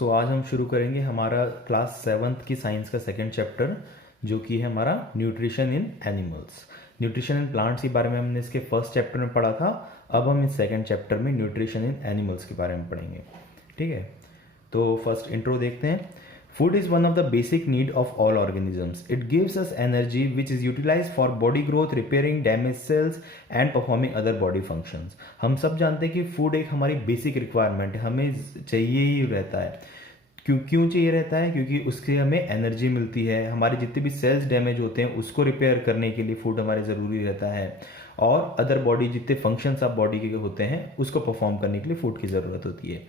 सो आज हम शुरू करेंगे हमारा क्लास 7th की साइंस का सेकंड चैप्टर, जो कि है हमारा nutrition in animals. Nutrition in plants के बारे में हमने इसके फर्स्ट चैप्टर में पढ़ा था। अब हम इस सेकंड चैप्टर में न्यूट्रिशन इन एनिमल्स के बारे में पढ़ेंगे। ठीक है, तो फर्स्ट इंट्रो देखते हैं। Food is one of the basic need of all organisms. It gives us energy which is utilized for body growth, repairing damaged cells and performing other body functions. हम सब जानते हैं कि फूड एक हमारी basic requirement है, हमें चाहिए ही रहता है। क्यों चाहिए रहता है? क्योंकि उससे हमें एनर्जी मिलती है। हमारे जितने भी सेल्स डैमेज होते हैं उसको रिपेयर करने के लिए फूड हमारे ज़रूरी रहता है, और अदर बॉडी जितने फंक्शंस ऑफ बॉडी के होते हैं उसको परफॉर्म करने के लिए फूड की ज़रूरत होती है।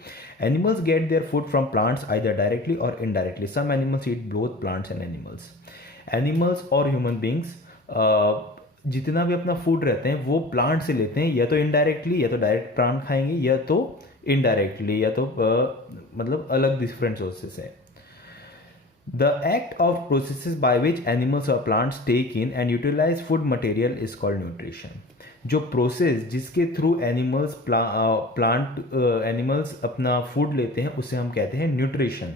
Animals get their food from plants either directly और indirectly. Some animals eat both plants and animals. Animals और ह्यूमन बींग्स जितना भी अपना फूड रहते हैं वो प्लांट से लेते हैं, या तो इनडायरेक्टली, या तो डायरेक्ट प्लांट खाएंगे, या तो इनडायरेक्टली, या तो मतलब अलग डिफरेंट सोर्सेस है। The act of processes by which animals or plants take in and utilize food material is called nutrition. जो प्रोसेस जिसके थ्रू एनिमल्स अपना फूड लेते हैं उसे हम कहते हैं nutrition.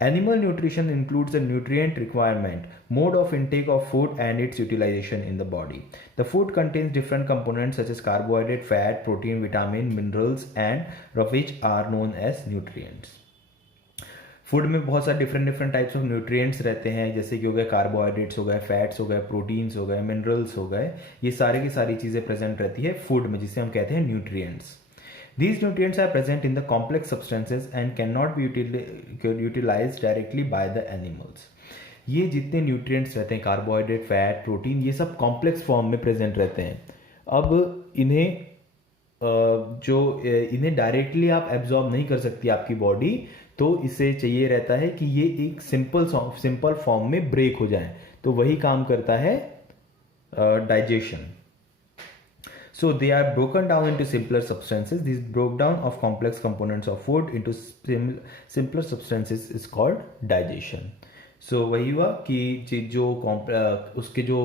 Animal nutrition includes the nutrient requirement, mode of intake of food and its utilization in the body. The food contains different components such as carbohydrate, fat, protein, vitamin, minerals and which are known as nutrients. Food में बहुत सारे different types of nutrients रहते हैं, जैसे कि हो गए carbohydrates हो गए, फैट्स हो गए, प्रोटीन्स हो गए, मिनरल्स हो गए। ये सारे की सारी चीज़ें प्रेजेंट रहती है फूड में, जिसे हम कहते हैं nutrients. These nutrients are present in the complex substances and cannot be utilized directly by the animals. ये जितने न्यूट्रिएंट्स रहते हैं, कार्बोहाइड्रेट, फैट, प्रोटीन, ये सब कॉम्प्लेक्स फॉर्म में प्रेजेंट रहते हैं। अब इन्हें डायरेक्टली आप एब्जॉर्ब नहीं कर सकती आपकी बॉडी, तो इसे चाहिए रहता है कि ये एक सिंपल फॉर्म में ब्रेक हो जाए, तो वही काम करता है digestion. So they are broken down into simpler substances. This breakdown of complex components of food into simpler substances is called digestion. So वही हुआ कि जो उसके जो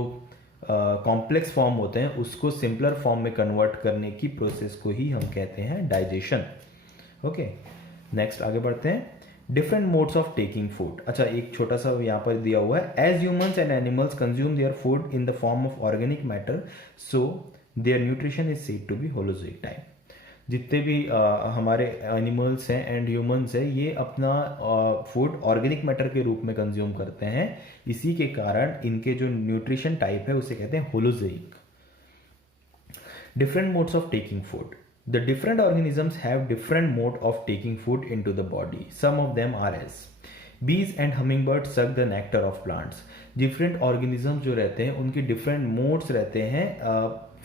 कॉम्प्लेक्स फॉर्म होते हैं उसको सिंपलर फॉर्म में कन्वर्ट करने की प्रोसेस को ही हम कहते हैं डाइजेशन। ओके, नेक्स्ट आगे बढ़ते हैं। Different modes of taking food. अच्छा, एक छोटा सा यहाँ पर दिया हुआ है। As humans and animals consume their food in the form of organic matter, so their nutrition is said to be holozoic type. जितने भी हमारे एनिमल्स हैं एंड ह्यूमंस हैं, ये अपना फूड ऑर्गेनिक मैटर के रूप में कंज्यूम करते हैं। इसी के कारण इनके जो न्यूट्रिशन टाइप है उसे कहते हैं holozoic. Different modes of taking food. The different organisms have different mode of taking food into the body. Some of them are as bees and hummingbirds suck the nectar of plants. Different organisms जो रहते हैं उनके different modes रहते हैं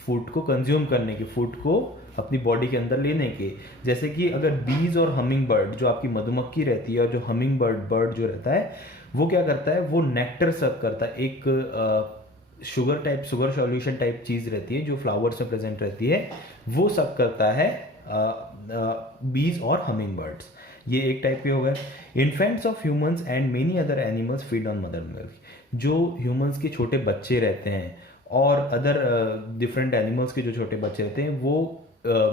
food को consume करने के, food को अपनी बॉडी के अंदर लेने के। जैसे कि अगर बीज और हमिंग बर्ड, जो आपकी मधुमक्खी रहती है, और जो हमिंग बर्ड जो रहता है, वो क्या करता है, वो नेक्टर सक करता है। एक शुगर सॉल्यूशन टाइप चीज रहती है जो फ्लावर्स में प्रेजेंट रहती है, वो सक करता है बीज और हमिंग बर्ड्स। ये एक टाइप के हो गए। Infants of humans and many other animals feed on mother milk. जो ह्यूमंस के छोटे बच्चे रहते हैं और अदर डिफरेंट एनिमल्स के जो छोटे बच्चे रहते हैं वो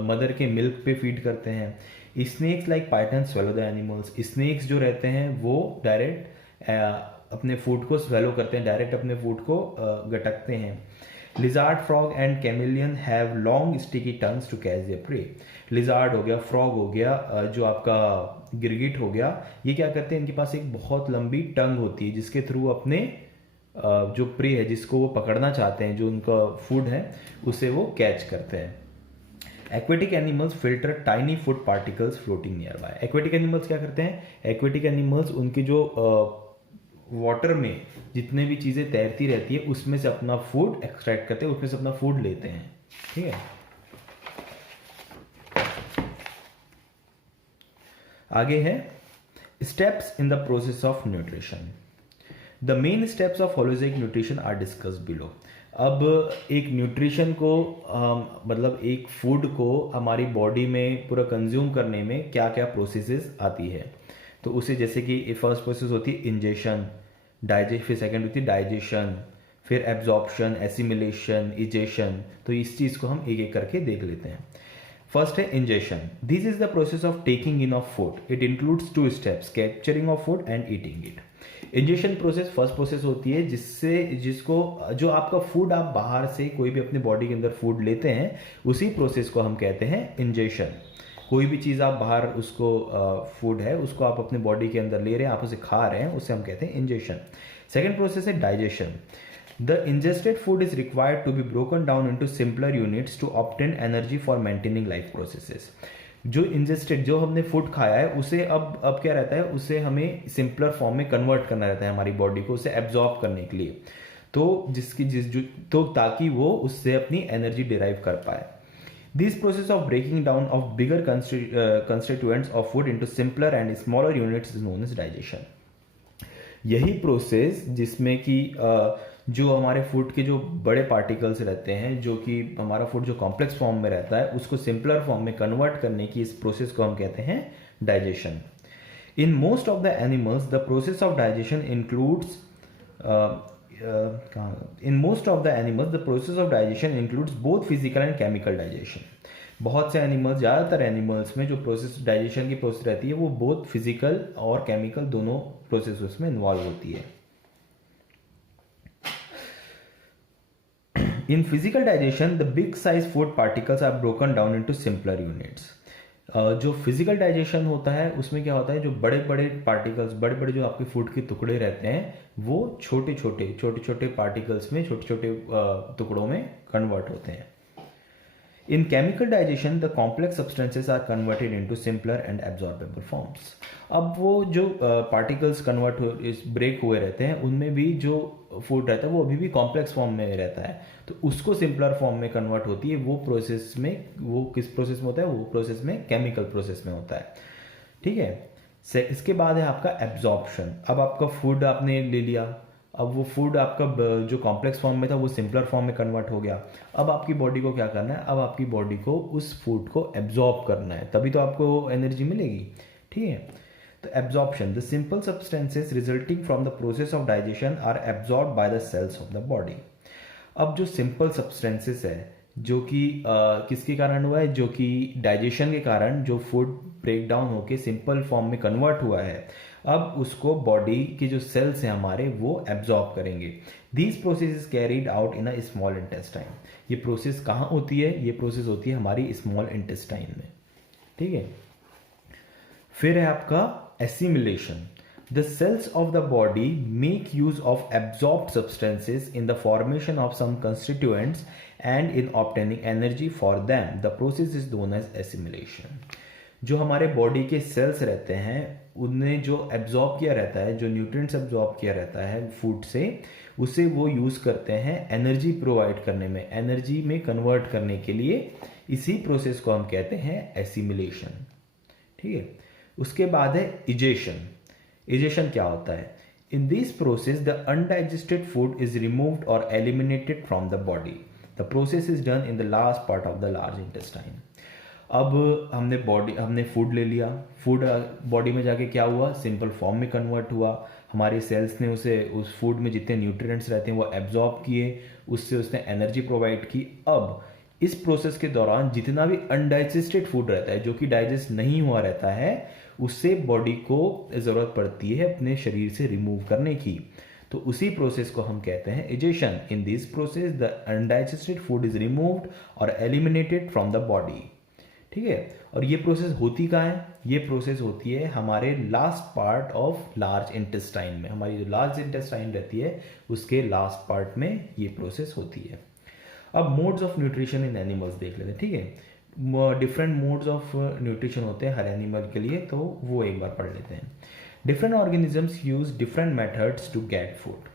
मदर के मिल्क पे फीड करते हैं। Snakes like python swallow the animals. Snakes जो रहते हैं वो डायरेक्ट अपने फूड को स्वेलो करते हैं, डायरेक्ट अपने फूड को गटकते हैं। Lizard, frog and chameleon have long sticky tongues to catch their prey. Lizard हो गया, फ्रॉग हो गया, जो आपका गिरगिट हो गया, ये क्या करते हैं, इनके पास एक बहुत लंबी टंग होती है जिसके थ्रू अपने जो प्रे है, जिसको वो पकड़ना चाहते हैं, जो उनका फूड है, उसे वो कैच करते हैं। Aquatic animals filter tiny food particles floating near by. Aquatic animals क्या करते हैं? एक्वेटिक एनिमल्स उनके जो वाटर में जितने भी चीज़ें तैरती रहती है उसमें से अपना फूड एक्सट्रैक्ट करते हैं, उसमें से अपना फूड लेते हैं। ठीक है, आगे है steps in the process of nutrition. The main steps of holozoic nutrition are discussed below. अब एक न्यूट्रिशन को मतलब एक फूड को हमारी बॉडी में पूरा कंज्यूम करने में क्या क्या प्रोसेसेस आती है, तो उसे जैसे कि फर्स्ट प्रोसेस होती है इंजेशन, फिर सेकंड होती है डाइजेशन, फिर एब्जॉर्प्शन, एसिमिलेशन, इजेशन। तो इस चीज़ को हम एक एक करके देख लेते हैं। फर्स्ट है ingestion. This is the process of taking in of food. It includes two steps, capturing of food and eating it. Ingestion process first process होती है जो आपका फूड आप बाहर से कोई भी अपने बॉडी के अंदर फूड लेते हैं, उसी प्रोसेस को हम कहते हैं इंजेशन. कोई भी चीज़ आप बाहर उसको फूड है उसको आप अपने बॉडी के अंदर ले रहे हैं, आप उसे खा रहे हैं, उसे हम कहते हैं इंजेशन. सेकेंड प्रोसेस है digestion. The ingested food is required to be broken down into simpler units to obtain energy for maintaining life processes. जो इंजेस्टेड, जो हमने फूड खाया है, उसे अब क्या रहता है, उसे हमें सिंपलर फॉर्म में कन्वर्ट करना रहता है हमारी बॉडी को, उसे एब्जॉर्ब करने के लिए, तो ताकि वो उससे अपनी एनर्जी डिराइव कर पाए. This process of breaking down of bigger constituents of food into simpler and smaller units is known as digestion. यही प्रोसेस जिसमें कि जो हमारे फूड के जो बड़े पार्टिकल्स रहते हैं, जो कि हमारा फूड जो कॉम्प्लेक्स फॉर्म में रहता है, उसको सिंपलर फॉर्म में कन्वर्ट करने की इस प्रोसेस को हम कहते हैं digestion. In most of the animals the process of digestion includes includes both physical and chemical digestion. बहुत से एनिमल्स, ज़्यादातर एनिमल्स में जो प्रोसेस डाइजेशन की प्रोसेस रहती है वो बोथ फिजिकल और केमिकल दोनों प्रोसेस उसमें इन्वॉल्व होती है. In physical digestion, the big size food particles are broken down into simpler units. जो फिजिकल डाइजेशन होता है उसमें क्या होता है, जो बड़े बड़े पार्टिकल्स, बड़े बड़े जो आपके फूड के टुकड़े रहते हैं, वो छोटे छोटे पार्टिकल्स में, छोटे छोटे टुकड़ों में कन्वर्ट होते हैं. In chemical digestion, the complex substances are converted into simpler and absorbable forms. अब वो जो पार्टिकल्स ब्रेक हुए रहते हैं, उनमें भी जो फूड रहता है वो अभी भी कॉम्प्लेक्स फॉर्म में रहता है, तो उसको सिंपलर फॉर्म में कन्वर्ट होती है. वो प्रोसेस में, वो किस प्रोसेस में होता है, वो प्रोसेस में केमिकल प्रोसेस में होता है. ठीक है. इसके बाद है आपका एब्जॉर्प्शन. अब आपका फूड आपने ले लिया, अब वो फूड आपका जो कॉम्प्लेक्स फॉर्म में था वो सिंपलर फॉर्म में कन्वर्ट हो गया. अब आपकी बॉडी को क्या करना है, अब आपकी बॉडी को उस फूड को एब्जॉर्ब करना है, तभी तो आपको एनर्जी मिलेगी. ठीक है. तो absorption, the simple substances resulting from the process of digestion are absorb by the cells of the body. अब जो सिंपल सब्सटेंसेस है, जो कि किसके कारण हुआ है, जो कि डाइजेशन के कारण जो फूड ब्रेक डाउन होकर सिंपल फॉर्म में कन्वर्ट हुआ है, अब उसको बॉडी के जो सेल्स हैं हमारे वो एब्जॉर्ब करेंगे. These process is carried out in a small intestine. ये प्रोसेस कहाँ होती है, ये प्रोसेस होती है हमारी स्मॉल इंटेस्टाइन में. ठीक है. फिर है आपका assimilation. The cells of the body make use of absorbed substances in the formation of some constituents and in obtaining energy for them. The process is known as assimilation. जो हमारे body के sales रहते हैं, उनने जो absorb किया रहता है, जो न्यूट्रिएंट्स एब्जॉर्ब किया रहता है फूड से, उसे वो यूज़ करते हैं एनर्जी प्रोवाइड करने में, एनर्जी में कन्वर्ट करने के लिए. इसी प्रोसेस को हम कहते हैं एसिमिलेशन. ठीक है. उसके बाद है इजेशन. इजेशन क्या होता है? In this process the undigested food is removed और eliminated from the body. The process is done in the last part of the large intestine. अब हमने फूड ले लिया, फूड बॉडी में जाके क्या हुआ, सिंपल फॉर्म में कन्वर्ट हुआ. हमारे सेल्स ने उस फूड में जितने न्यूट्रिएंट्स रहते हैं वो एब्जॉर्ब किए, उससे उसने एनर्जी प्रोवाइड की. अब इस प्रोसेस के दौरान जितना भी अनडाइजेस्टेड फूड रहता है, जो कि डाइजेस्ट नहीं हुआ रहता है, उससे बॉडी को ज़रूरत पड़ती है अपने शरीर से रिमूव करने की. तो उसी प्रोसेस को हम कहते हैं egestion. In this process the undigested food is removed और एलिमिनेटेड फ्रॉम द बॉडी. ठीक है. और ये प्रोसेस होती कहाँ है? ये प्रोसेस होती है हमारे last part of large intestine में. हमारी जो लार्ज इंटेस्टाइन रहती है उसके लास्ट पार्ट में ये प्रोसेस होती है. अब modes of nutrition in animals देख लेते हैं. ठीक है. डिफरेंट मोड्स ऑफ न्यूट्रिशन होते हैं हर एनिमल के लिए, तो वो एक बार पढ़ लेते हैं. Different organisms use different methods to get food.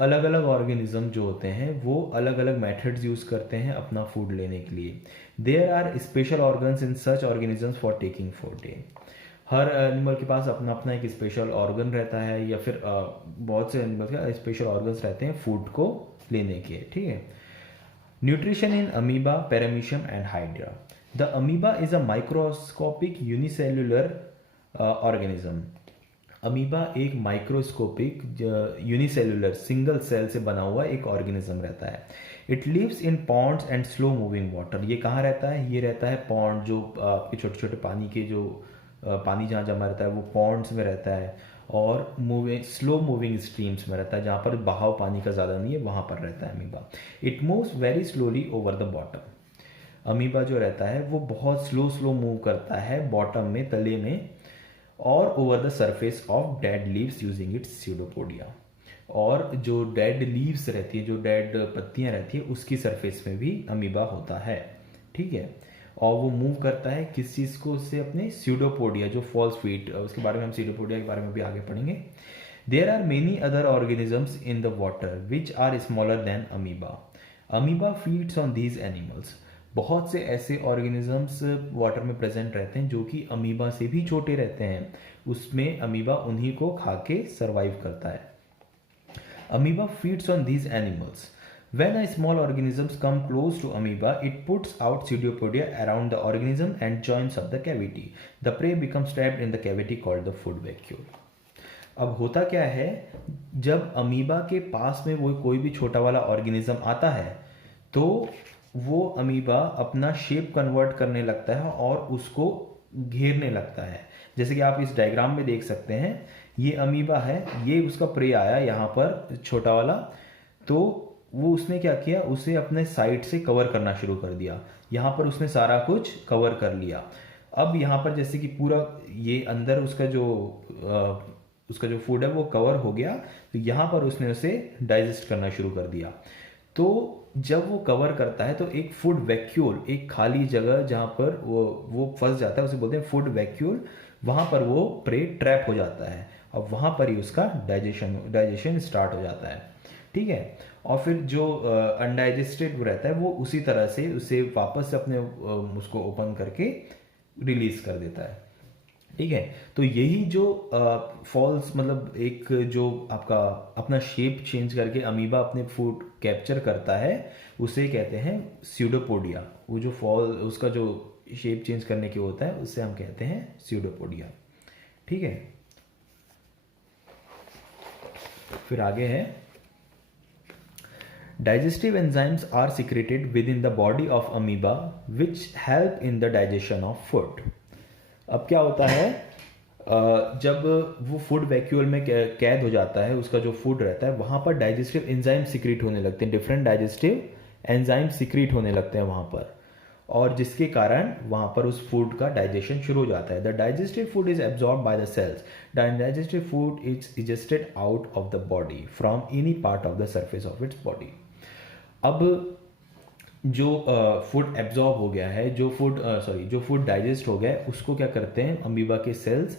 अलग अलग ऑर्गेनिज्म जो होते हैं वो अलग अलग मेथड्स यूज करते हैं अपना फूड लेने के लिए. There are special organs in such organisms for taking food. हर एनिमल के पास अपना अपना एक स्पेशल ऑर्गन रहता है, या फिर बहुत से एनिमल्स के स्पेशल ऑर्गन्स रहते हैं फूड को लेने के. ठीक है. Nutrition in amoeba, paramecium and hydra. The amoeba is a microscopic unicellular organism. Amoeba एक माइक्रोस्कोपिक यूनिसेलुलर सिंगल सेल से बना हुआ एक ऑर्गेनिज्म रहता है। It lives in ponds and slow moving water. ये कहाँ रहता है? ये रहता है पॉन्ड, जो आपके छोटे छोटे पानी के जो पानी जहाँ जमा रहता है वो पॉन्ड्स में रहता है, और मूविंग स्लो मूविंग स्ट्रीम्स में रहता है, जहाँ पर बहाव पानी का ज़्यादा नहीं है वहाँ पर रहता है amoeba. It moves very slowly over the bottom. Amoeba जो रहता है वो बहुत स्लो मूव करता है बॉटम में, तले में, और over the surface of dead leaves using its pseudopodia. और जो डेड लीव्स रहती है, जो डेड पत्तियां रहती है, उसकी सरफेस में भी अमीबा होता है। ठीक है, और वो मूव करता है किस चीज़ को? उससे अपने स्यूडोपोडिया, जो फॉल्स फीट, उसके बारे में हम स्यूडोपोडिया के बारे में भी आगे पढ़ेंगे। There are many other organisms in the water which are smaller than amoeba. Amoeba feeds on these animals. बहुत से ऐसे ऑर्गेनिजम्स वाटर में प्रेजेंट रहते हैं जो कि अमीबा से भी छोटे रहते हैं, उसमें अमीबा उन्हीं को खा के सर्वाइव करता है। Amoeba feeds on these animals. When a small organisms come close to amoeba, it puts out pseudopodia around the organism and joins up the cavity. The prey becomes trapped in the cavity called the food vacuole. अब होता क्या है, जब amoeba के पास में वो कोई भी छोटा वाला ऑर्गेनिज्म आता है तो वो अमीबा अपना शेप कन्वर्ट करने लगता है और उसको घेरने लगता है। जैसे कि आप इस डायग्राम में देख सकते हैं, ये अमीबा है, ये उसका प्रे आया यहाँ पर छोटा वाला, तो वो उसने क्या किया, उसे अपने साइड से कवर करना शुरू कर दिया। यहाँ पर उसने सारा कुछ कवर कर लिया। अब यहाँ पर जैसे कि पूरा ये अंदर उसका जो फूड है वो कवर हो गया, तो यहाँ पर उसने उसे डाइजेस्ट करना शुरू कर दिया। तो जब वो कवर करता है तो एक फूड वैक्यूल, एक खाली जगह जहाँ पर वो फंस जाता है, उसे बोलते हैं फूड वैक्यूल। वहाँ पर वो प्रे ट्रैप हो जाता है और वहाँ पर ही उसका डाइजेशन स्टार्ट हो जाता है। ठीक है, और फिर जो अनडाइजेस्टेड रहता है वो उसी तरह से उसे वापस से अपने उसको ओपन करके रिलीज कर देता है। ठीक है, तो यही जो फॉल्स मतलब एक जो आपका अपना शेप चेंज करके अमीबा अपने फूड कैप्चर करता है, उसे कहते हैं स्यूडोपोडिया। वो जो फॉल उसका जो शेप चेंज करने के होता है उससे हम कहते हैं स्यूडोपोडिया। ठीक है, फिर आगे है digestive enzymes are secreted within the body of amoeba which help in the digestion of food. अब क्या होता है, जब वो फूड वैक्यूल में कैद हो जाता है, उसका जो फूड रहता है वहाँ पर डाइजेस्टिव एंजाइम सिक्रीट होने लगते हैं, डिफरेंट डाइजेस्टिव एंजाइम सिक्रीट होने लगते हैं वहाँ पर, और जिसके कारण वहाँ पर उस फूड का डाइजेशन शुरू हो जाता है। The digestive food is absorb by the cells. Digestive food is egested out of the body from any part of the surface of its body. अब जो फूड एब्जॉर्ब हो गया है, जो फूड डाइजेस्ट हो गया है, उसको क्या करते हैं अमीबा के सेल्स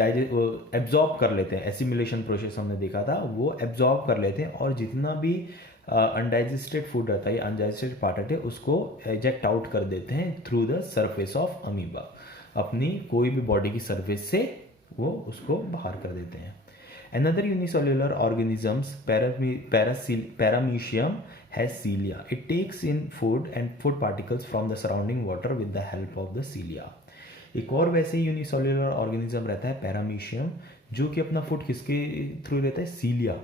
एब्जॉर्ब कर लेते हैं। एसिमिलेशन प्रोसेस हमने देखा था, वो एब्जॉर्ब कर लेते हैं और जितना भी अनडाइजेस्टेड फूड रहता है, अनडाइजेस्टेड पार्ट रहता है, उसको एजेक्ट आउट कर देते हैं through the surface of amoeba. अपनी कोई भी बॉडी की सरफेस से वो उसको बाहर कर देते हैं। Another unicellular organisms, Paramecium, has cilia. It takes in food and food particles from the surrounding water with the help of the cilia. एक और वैसे यूनिसेल्युलर ऑर्गेनिज्म रहता है पैरामीशियम, जो कि अपना फूड किसके थ्रू रहता है? सीलिया।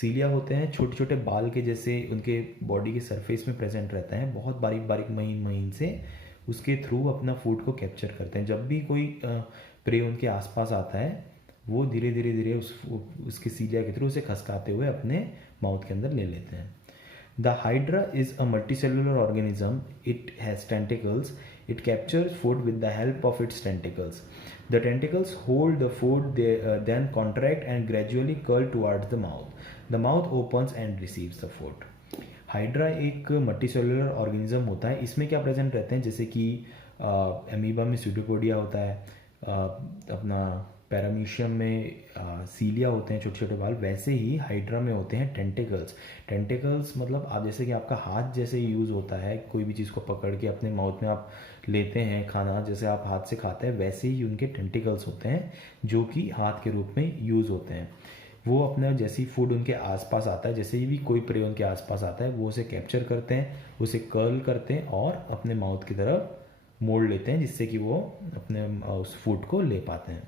सीलिया होते हैं छोटे छोटे बाल के जैसे, उनके बॉडी के सरफेस में प्रेजेंट रहते हैं, बहुत बारीक बारीक महीन महीन से, उसके थ्रू अपना फूड को कैप्चर करते हैं। जब भी कोई प्रे उनके आसपास आता है वो धीरे धीरे धीरे उसके सीलिया के थ्रू उसे खसकाते हुए अपने माउथ के अंदर ले लेते हैं। The hydra is a multicellular organism. It has tentacles. It captures food with the help of its tentacles. The tentacles hold the food, they then contract and gradually curl towards the mouth. The mouth opens and receives the food. Hydra एक multicellular organism होता है। इसमें क्या present रहते हैं, जैसे कि amoeba में स्यूडोपोडिया होता है, अपना पैरामीशियम में सीलिया होते हैं छोटे छोटे बाल, वैसे ही हाइड्रा में होते हैं टेंटिकल्स। टेंटिकल्स मतलब आप जैसे कि आपका हाथ जैसे यूज़ होता है, कोई भी चीज़ को पकड़ के अपने माउथ में आप लेते हैं खाना, जैसे आप हाथ से खाते हैं, वैसे ही उनके टेंटिकल्स होते हैं जो कि हाथ के रूप में यूज़ होते हैं। वो अपना जैसे ही फूड उनके आसपास आता है, जैसे ही भी कोई प्रे उनके आसपास आता है, वो उसे कैप्चर करते हैं, उसे कर्ल करते हैं और अपने माउथ की तरफ मोड़ लेते हैं, जिससे कि वो अपने उस फूड को ले पाते हैं।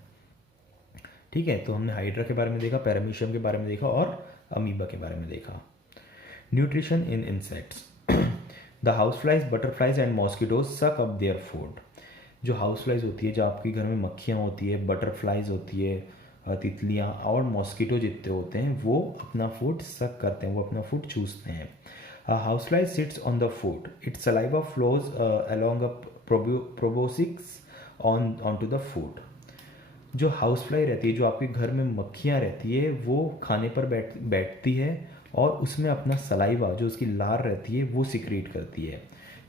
ठीक है, तो हमने हाइड्रा के बारे में देखा, पैरामीशियम के बारे में देखा और अमीबा के बारे में देखा। Nutrition in insects. The house flies, butterflies and mosquitoes सक अप देयर फूड। जो हाउस फ्लाइज होती है, जो आपके घर में मक्खियाँ होती है, बटरफ्लाइज होती है, तितलियाँ और मॉस्किटो जितने होते हैं, वो अपना फूड सक करते हैं, वो अपना फूड चूसते हैं। House fly sits on the food, its saliva flows along a proboscis on to the food. जो हाउस फ्लाई रहती है, जो आपके घर में मक्खियाँ रहती है, वो खाने पर बैठती है और उसमें अपना सलाइवा, जो उसकी लार रहती है, वो सिक्रीट करती है,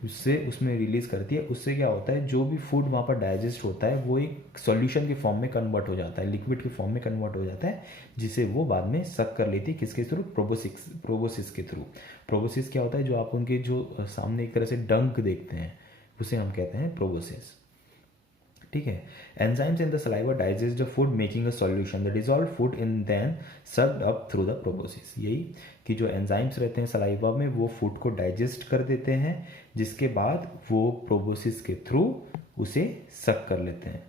उससे उसमें रिलीज करती है। उससे क्या होता है, जो भी फूड वहाँ पर डाइजेस्ट होता है वो एक सॉल्यूशन के फॉर्म में कन्वर्ट हो जाता है, लिक्विड के फॉर्म में कन्वर्ट हो जाता है, जिसे वो बाद में सक कर लेती है। किसके थ्रू? प्रोबोसिस के थ्रू। प्रोबोसिस क्या होता है, जो आप उनके जो सामने एक तरह से डंक देखते हैं, उसे हम कहते हैं प्रोबोसिस। ठीक है। Enzymes in the saliva digest the food making a solution, the dissolve food in then served up through the proboscis. यही कि जो एंजाइम्स रहते हैं सलाइवा में, वो फूड को डाइजेस्ट कर देते हैं, जिसके बाद वो प्रोबोसिस के थ्रू उसे सक कर लेते हैं।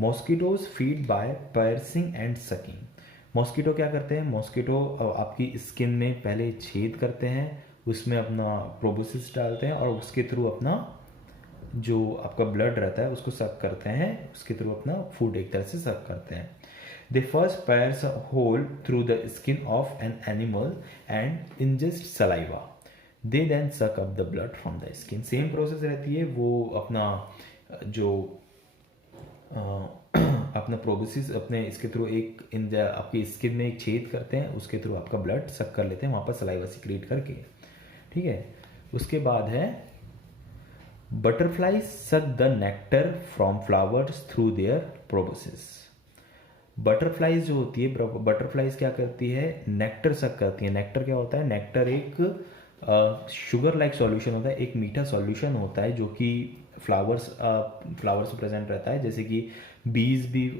Mosquitoes feed by piercing and sucking. Mosquito क्या करते हैं? मॉस्किटो आपकी स्किन में पहले छेद करते हैं, उसमें अपना प्रोबोसिस डालते हैं और उसके थ्रू अपना जो आपका ब्लड रहता है उसको सक करते हैं, उसके थ्रू अपना फूड एक तरह से सक करते हैं। They first pierce a hole through the skin of an animal and ingest saliva, they then suck up the blood from the skin. Same process रहती है, वो अपना जो अपना प्रोबोसिस अपने इसके थ्रू एक आपकी स्किन में एक छेद करते हैं, उसके थ्रू आपका ब्लड सक कर लेते हैं वहाँ पर सलाइवा सिक्रीट करके। ठीक है। उसके बाद है butterflies suck the nectar from flowers through their proboscis. Butterflies जो होती है, बटरफ्लाइज क्या करती है? नेक्टर सक करती है। नेक्टर क्या होता है? नेक्टर एक शुगर लाइक सॉल्यूशन होता है, एक मीठा सॉल्यूशन होता है जो कि फ्लावर्स में प्रेजेंट रहता है। जैसे कि बीज भी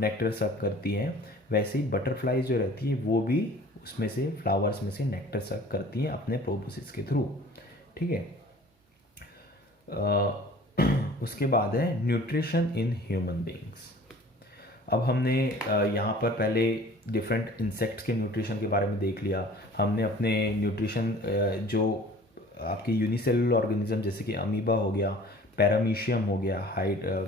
नेक्टर सक करती हैं, वैसे ही बटरफ्लाइज जो रहती है वो भी उसमें से फ्लावर्स में से नेक्टर सक करती हैं अपने प्रोबोसिस के थ्रू। ठीक है। उसके बाद है न्यूट्रिशन इन ह्यूमन बींग्स। अब हमने यहाँ पर पहले डिफरेंट इंसेक्ट्स के न्यूट्रिशन के बारे में देख लिया। हमने अपने न्यूट्रिशन जो आपकी यूनिसेलुलर ऑर्गेनिज्म जैसे कि अमीबा हो गया, पैरामीशियम हो गया,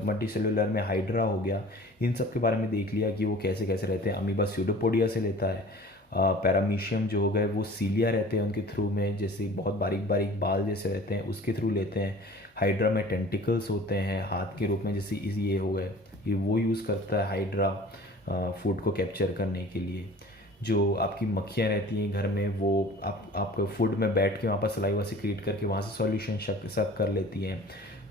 मल्टीसेलुलर में हाइड्रा हो गया, इन सब के बारे में देख लिया कि वो कैसे कैसे रहते हैं। अमीबा स्यूडोपोडिया से लेता है, पैरामीशियम जो हो गए वो सीलिया रहते हैं उनके थ्रू में, जैसे बहुत बारीक बारीक बाल जैसे रहते हैं उसके थ्रू लेते हैं। हाइड्रा में टेंटिकल्स होते हैं हाथ के रूप में, जैसे इजी ये हो गए, ये वो यूज़ करता है हाइड्रा फूड को कैप्चर करने के लिए। जो आपकी मक्खियाँ रहती हैं घर में, वो आप फूड में बैठ के वहाँ पर सलाइवा सिक्रीट करके वहाँ से सॉल्यूशन सक कर लेती हैं।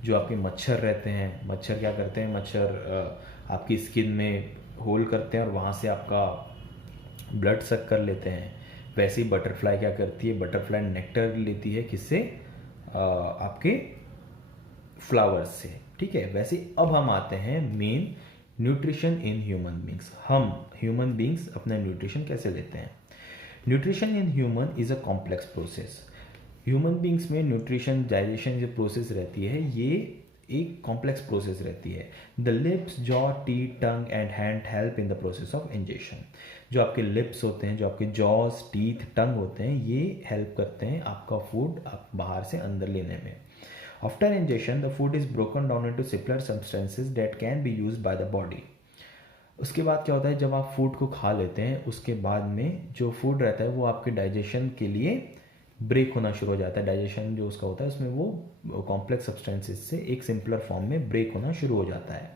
जो आपके मच्छर रहते हैं, मच्छर क्या करते हैं? मच्छर आपकी स्किन में होल करते हैं और वहाँ से आपका ब्लड सक कर लेते हैं। वैसे ही बटरफ्लाई क्या करती है? बटरफ्लाई नेक्टर लेती है, किससे? आपके फ्लावर्स से। ठीक है। वैसे अब हम आते हैं main nutrition in human beings. हम ह्यूमन बींग्स अपना न्यूट्रिशन कैसे लेते हैं? Nutrition in human is a complex process. Human beings में न्यूट्रिशन डाइजेशन जो प्रोसेस रहती है, ये एक कॉम्प्लेक्स प्रोसेस रहती है। The lips, jaw, teeth, tongue and hand help in the process of ingestion. जो आपके लिप्स होते हैं, जो आपके जॉस, टीथ, टंग होते हैं, ये हेल्प करते हैं आपका फूड आप बाहर से अंदर लेने में। After ingestion, the food is broken down into simpler substances that can be used by the body. उसके बाद क्या होता है? जब आप फूड को खा लेते हैं, उसके बाद में जो फूड रहता है वो आपके डाइजेशन के लिए ब्रेक होना शुरू हो जाता है। डाइजेशन जो उसका होता है उसमें वो कॉम्प्लेक्स सब्सटेंसेस से एक सिंपलर फॉर्म में ब्रेक होना शुरू हो जाता है।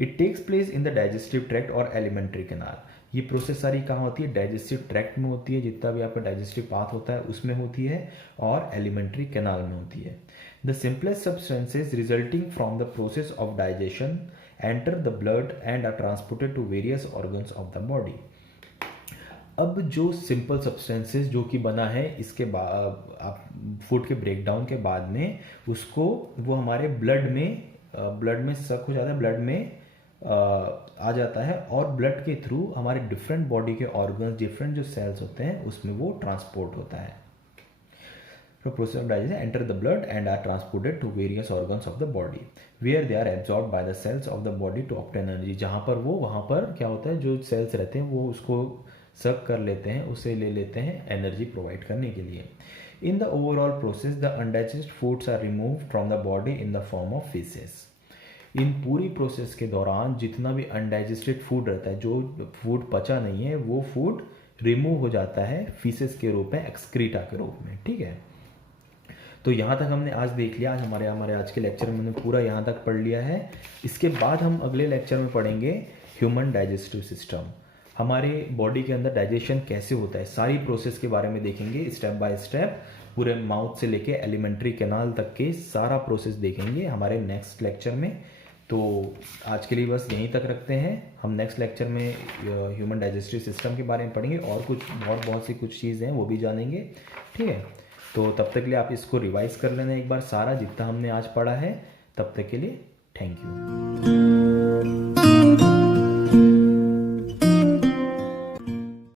It takes place in the digestive tract और एलिमेंट्री कैनाल। ये प्रोसेस सारी कहाँ होती है? डाइजेस्टिव ट्रैक्ट में होती है, जितना भी आपका डाइजेस्टिव पाथ होता है उसमें होती है, और एलिमेंट्री कैनाल में होती है। The simplest substances resulting from the process of digestion enter the blood and are transported to various organs of the body. अब जो सिंपल सब्सटेंसेस जो कि बना है इसके बाद आप फूड के ब्रेकडाउन के बाद में उसको वो हमारे ब्लड में सक हो जाता है, ब्लड में आ जाता है, और ब्लड के थ्रू हमारे डिफरेंट बॉडी के ऑर्गन्स, डिफरेंट जो सेल्स होते हैं उसमें वो ट्रांसपोर्ट होता है। process of digestion enter the blood and are transported to various organs of the body where they are absorbed by the cells of the body to obtain energy. जहाँ पर वो वहाँ पर क्या होता है, जो सेल्स रहते हैं वो उसको सक कर लेते हैं, उसे ले लेते हैं एनर्जी प्रोवाइड करने के लिए. In the overall process the undigested foods are removed from the body in the form of feces. इन पूरी प्रोसेस के दौरान जितना भी अनडाइजेस्टेड फूड रहता है, जो फूड पचा नहीं है, वो फूड रिमूव हो जाता है फीसेस के रूप में, एक्सक्रीटा के रूप में. ठीक है, तो यहाँ तक हमने आज देख लिया. आज हमारे आज के लेक्चर में हमने पूरा यहाँ तक पढ़ लिया है. इसके बाद हम अगले लेक्चर में पढ़ेंगे ह्यूमन डाइजेस्टिव सिस्टम. हमारे बॉडी के अंदर डाइजेशन कैसे होता है, सारी प्रोसेस के बारे में देखेंगे स्टेप बाय स्टेप. पूरे माउथ से लेके एलिमेंट्री कैनाल तक के सारा प्रोसेस देखेंगे हमारे नेक्स्ट लेक्चर में. तो आज के लिए बस यहीं तक रखते हैं. हम नेक्स्ट लेक्चर में ह्यूमन डाइजेस्टिव सिस्टम के बारे में पढ़ेंगे और कुछ बहुत सी कुछ चीज़ें हैं वो भी जानेंगे. ठीक है, तो तब तक के लिए आप इसको रिवाइज कर लेना एक बार सारा जितना हमने आज पढ़ा है. तब तक के लिए थैंक यू.